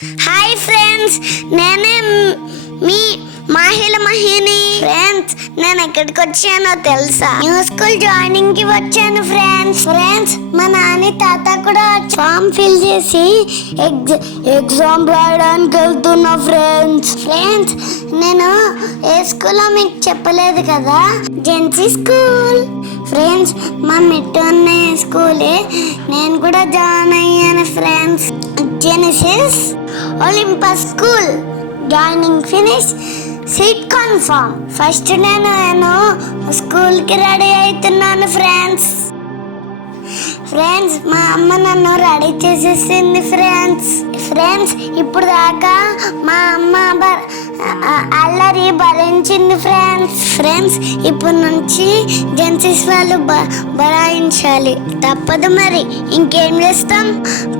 Hi friends, నేనే మీ మాహిల మహిని. Friends, నేను ఎక్కడికి వచ్చానో తెలుసా? న్యూ స్కూల్ జాయినింగ్ కి వచ్చాను ఫ్రెండ్స్. మా నాని తాత కూడా ఫామ్ ఫిల్ చేసి ఎగ్జామ్ రాయడానికి వెళ్తున్నా ఫ్రెండ్స్. నేను ఏ స్కూల్లో మీకు చెప్పలేదు కదా, జెన్సీ స్కూల్. ఫ్రెండ్స్, మా మిట్టు అన్నయ్య స్కూలే నేను కూడా జాయిన్ అయ్యాను friends. Genesis Olympus school. Joining finish, seat confirm. First నేను స్కూల్కి రెడీ అవుతున్నాను ఫ్రెండ్స్. మా అమ్మ నన్ను రెడీ చేసేసింది ఫ్రెండ్స్. ఇప్పుడు దాకా మా అమ్మ అల్లరి భరించింది ఫ్రెండ్స్. ఇప్పుడు నుంచి జెన్సిస్ వాళ్ళు భరాయించాలి, తప్పదు మరి. ఇంకేం చేస్తాం,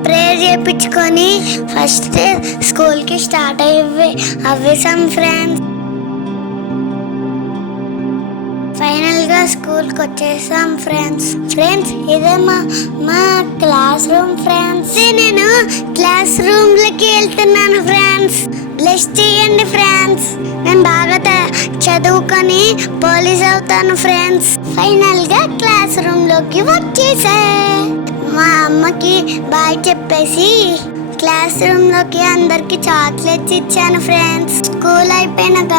ప్రేయర్ చేయించుకొని ఫస్ట్ స్కూల్కి స్టార్ట్ అవ్వేసాం ఫ్రెండ్స్. ఫైనల్ గా స్కూల్కి వచ్చేసాం ఫ్రెండ్స్. ఇదే మా క్లాస్ రూమ్ ఫ్రెండ్స్. నేను క్లాస్ రూమ్ లోకి వెళ్తున్నాను ఫ్రెండ్స్. బ్లెస్ చేయండి ఫ్రెండ్స్. నేను బాగా చదువుకొని పోలీస్ అవుతాను ఫ్రెండ్స్. ఫైనల్ గా క్లాస్ రూమ్ లోకి వచ్చేసా. మా అమ్మకి బాయ్ చెప్పేసి క్లాస్ రూమ్ లోకి అందరికి చాక్లెట్స్ ఇచ్చాను ఫ్రెండ్స్. స్కూల్ అయిపోయినాక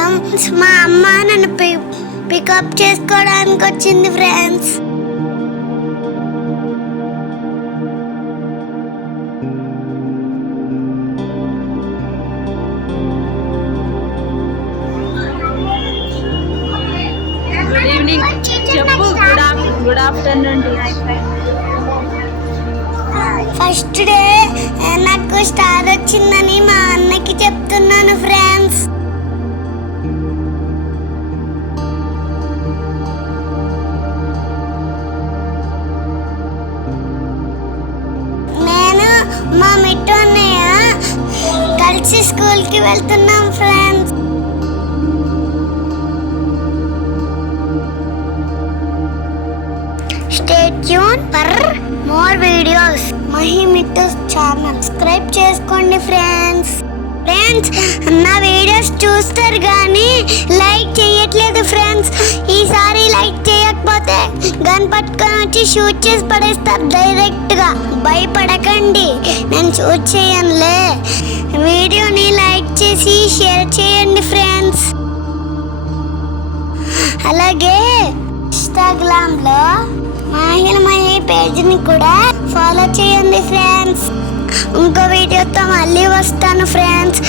మా అమ్మ నన్ను పికప్ చేసుకోవడానికి వచ్చింది ఫ్రెండ్స్. గుడ్ ఈవినింగ్ చెప్పు. Good afternoon. ఫస్ట్ డే నాకు స్టార్ వచ్చిందని మా అన్నకి చెప్తున్నాను ఫ్రెండ్స్. మా మిట్టు అన్నయ్య కలిసి స్కూల్కి వెళ్తున్నాం friends. Stay tune for more videos. Mahi Mittu channel subscribe చేసుకోండి ఫ్రెండ్స్. నా వీడియోస్ చూస్తారు కానీ లైక్ చేయట్లేదు ఫ్రెండ్స్. ఈసారి లైక్ చేయకపోతే గన్ పట్టుకొని వచ్చి షూట్ చేసి పడేస్తారు డైరెక్ట్ గా. భయపడకండి, నేను షూట్ చేయనులే. వీడియోని లైక్ చేసి షేర్ చేయండి ఫ్రెండ్స్. అలాగే ఇన్స్టాగ్రామ్ లో మాహిల మహి పేజ్ని కూడా ఫాలో చేయండి ఫ్రెండ్స్. ఇంకో వీడియోతో మళ్ళీ వస్తాను ఫ్రెండ్స్.